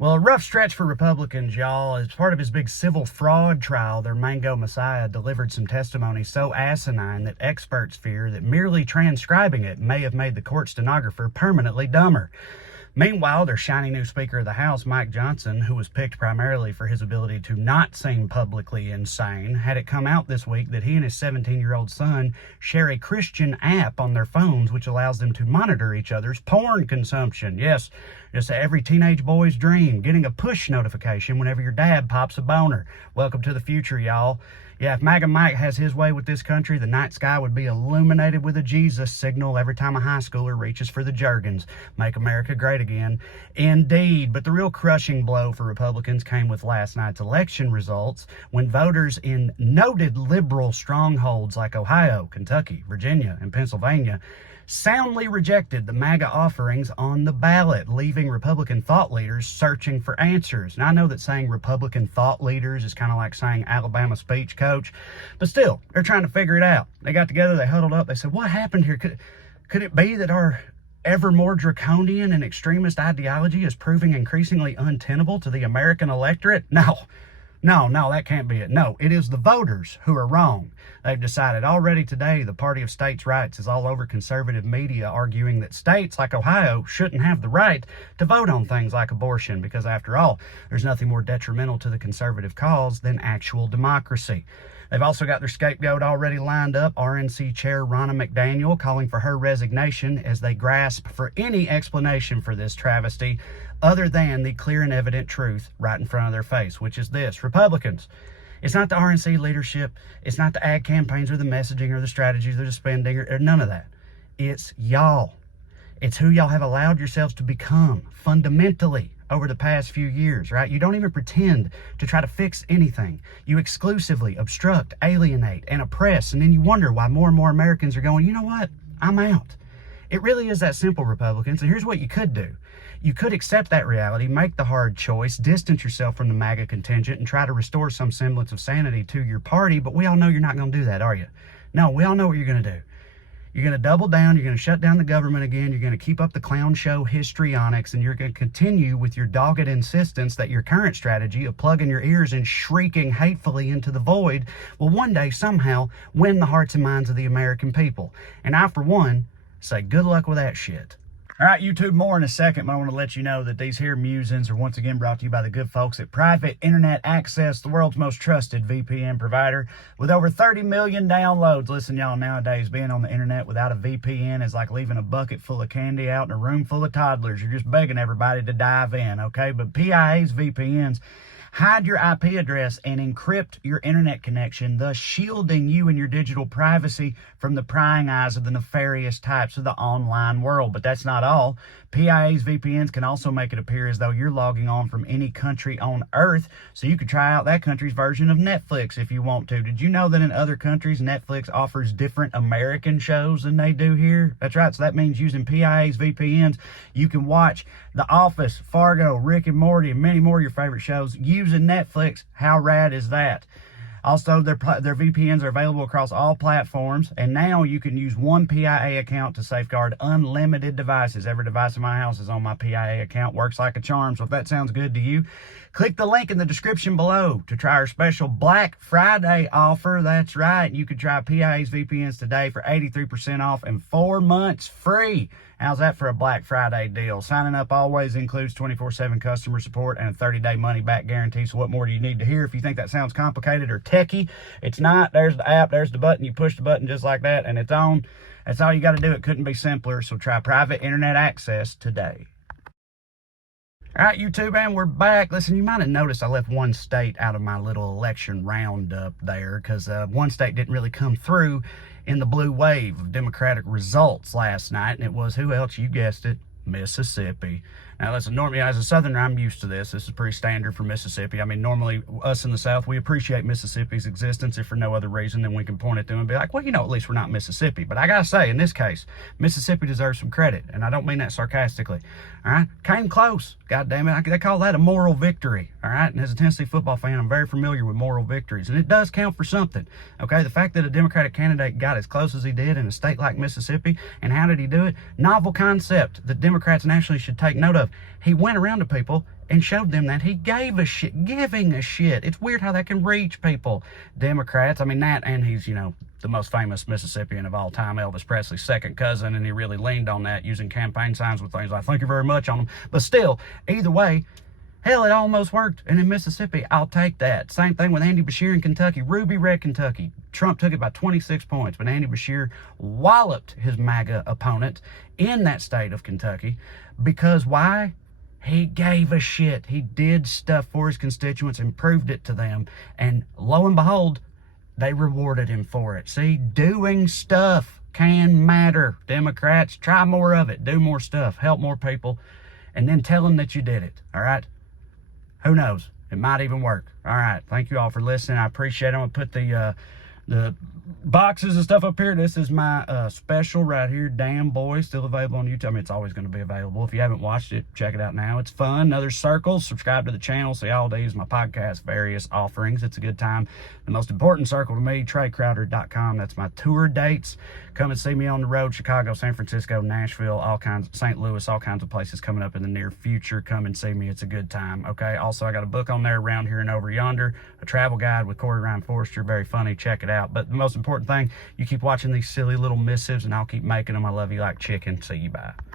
Well, a rough stretch for Republicans, y'all. As part of his big civil fraud trial, their Mango Messiah delivered some testimony so asinine that experts fear that merely transcribing it may have made the court stenographer permanently dumber. Meanwhile, their shiny new Speaker of the House, Mike Johnson, who was picked primarily for his ability to not seem publicly insane, had it come out this week that he and his 17-year-old son share a Christian app on their phones which allows them to monitor each other's porn consumption. Yes, just every teenage boy's dream, getting a push notification whenever your dad pops a boner. Welcome to the future, y'all. Yeah, if MAGA Mike has his way with this country, the night sky would be illuminated with a Jesus signal every time a high schooler reaches for the Jergens. Make America great again. Indeed, but the real crushing blow for Republicans came with last night's election results when voters in noted liberal strongholds like Ohio, Kentucky, Virginia, and Pennsylvania soundly rejected the MAGA offerings on the ballot, leaving Republican thought leaders searching for answers. Now, I know that saying Republican thought leaders is kind of like saying Alabama speech coach, but still, they're trying to figure it out. They got together, they huddled up, they said, what happened here? Could it be that our ever more draconian and extremist ideology is proving increasingly untenable to the American electorate? No, that can't be it. No, it is the voters who are wrong. They've decided already today the party of states' rights is all over conservative media arguing that states like Ohio shouldn't have the right to vote on things like abortion because, after all, there's nothing more detrimental to the conservative cause than actual democracy. They've also got their scapegoat already lined up, RNC Chair Ronna McDaniel, calling for her resignation as they grasp for any explanation for this travesty other than the clear and evident truth right in front of their face, which is this. Republicans, it's not the RNC leadership, it's not the ad campaigns or the messaging or the strategies or the spending or none of that. It's y'all. It's who y'all have allowed yourselves to become fundamentally over the past few years, right? You don't even pretend to try to fix anything. You exclusively obstruct, alienate, and oppress, and then you wonder why more and more Americans are going, you know what? I'm out. It really is that simple, Republicans, and here's what you could do. You could accept that reality, make the hard choice, distance yourself from the MAGA contingent, and try to restore some semblance of sanity to your party, but we all know you're not going to do that, are you? No, we all know what you're going to do. You're going to double down, you're going to shut down the government again, you're going to keep up the clown show histrionics, and you're going to continue with your dogged insistence that your current strategy of plugging your ears and shrieking hatefully into the void will one day somehow win the hearts and minds of the American people. And I, for one, say good luck with that shit. All right, YouTube, more in a second, but I want to let you know that these here musings are once again brought to you by the good folks at Private Internet Access, the world's most trusted VPN provider with over 30 million downloads. Listen, y'all, nowadays being on the internet without a VPN is like leaving a bucket full of candy out in a room full of toddlers. You're just begging everybody to dive in, okay? But PIA's VPNs hide your IP address and encrypt your internet connection, thus shielding you and your digital privacy from the prying eyes of the nefarious types of the online world. But that's not all. PIA's VPNs can also make it appear as though you're logging on from any country on Earth, so you could try out that country's version of Netflix if you want to. Did you know that in other countries, Netflix offers different American shows than they do here? That's right, so that means using PIA's VPNs, you can watch The Office, Fargo, Rick and Morty, and many more of your favorite shows using Netflix. How rad is that? Also, their VPNs are available across all platforms, and now you can use one PIA account to safeguard unlimited devices. Every device in my house is on my PIA account. Works like a charm, so if that sounds good to you, click the link in the description below to try our special Black Friday offer. That's right, you could try PIA's VPNs today for 83% off and 4 months free. How's that for a Black Friday deal? Signing up always includes 24/7 customer support and a 30-day money-back guarantee. So what more do you need to hear? If you think that sounds complicated or techie, it's not. There's the app. There's the button. You push the button just like that, and it's on. That's all you got to do. It couldn't be simpler. So try Private Internet Access today. All right, YouTube, and we're back. Listen, you might have noticed I left one state out of my little election roundup there because one state didn't really come through in the blue wave of Democratic results last night, and it was, who else? You guessed it, Mississippi. Now, listen, normally, as a Southerner, I'm used to this. This is pretty standard for Mississippi. I mean, normally, us in the South, we appreciate Mississippi's existence if for no other reason than we can point at them and be like, well, you know, at least we're not Mississippi. But I got to say, in this case, Mississippi deserves some credit, and I don't mean that sarcastically. All right? Came close. God damn it. They call that a moral victory. All right? And as a Tennessee football fan, I'm very familiar with moral victories, and it does count for something. Okay? The fact that a Democratic candidate got as close as he did in a state like Mississippi, and how did he do it? Novel concept that Democrats nationally should take note of. stuff. He went around to people and showed them that he gave a shit, giving a shit. It's weird how that can reach people. Democrats, I mean, that, and he's, you know, the most famous Mississippian of all time, Elvis Presley's second cousin, and he really leaned on that, using campaign signs with things like, thank you very much on them. But still, either way, hell, it almost worked. And in Mississippi, I'll take that. Same thing with Andy Beshear in Kentucky. Ruby Red, Kentucky. Trump took it by 26 points, but Andy Beshear walloped his MAGA opponent in that state of Kentucky. Because why? He gave a shit. He did stuff for his constituents and proved it to them. And lo and behold, they rewarded him for it. See, doing stuff can matter. Democrats, try more of it. Do more stuff. Help more people. And then tell them that you did it. All right? Who knows? It might even work. All right. Thank you all for listening. I appreciate it. I'm going to put the boxes and stuff up here. This is my special right here, Damn Boy, still available on YouTube. I mean, it's always going to be available. If you haven't watched it, check it out now. It's fun. Another circle. Subscribe to the channel. See all these, my podcast, various offerings. It's a good time. The most important circle to me, TreyCrowder.com. That's my tour dates. Come and see me on the road. Chicago, San Francisco, Nashville, all kinds, St. Louis, all kinds of places coming up in the near future. Come and see me. It's a good time. Okay. Also, I got a book on there, Around Here and Over Yonder, a travel guide with Corey Ryan Forrester. Very funny. Check it out. But the most important thing, you keep watching these silly little missives and I'll keep making them. I love you like chicken. See you. Bye.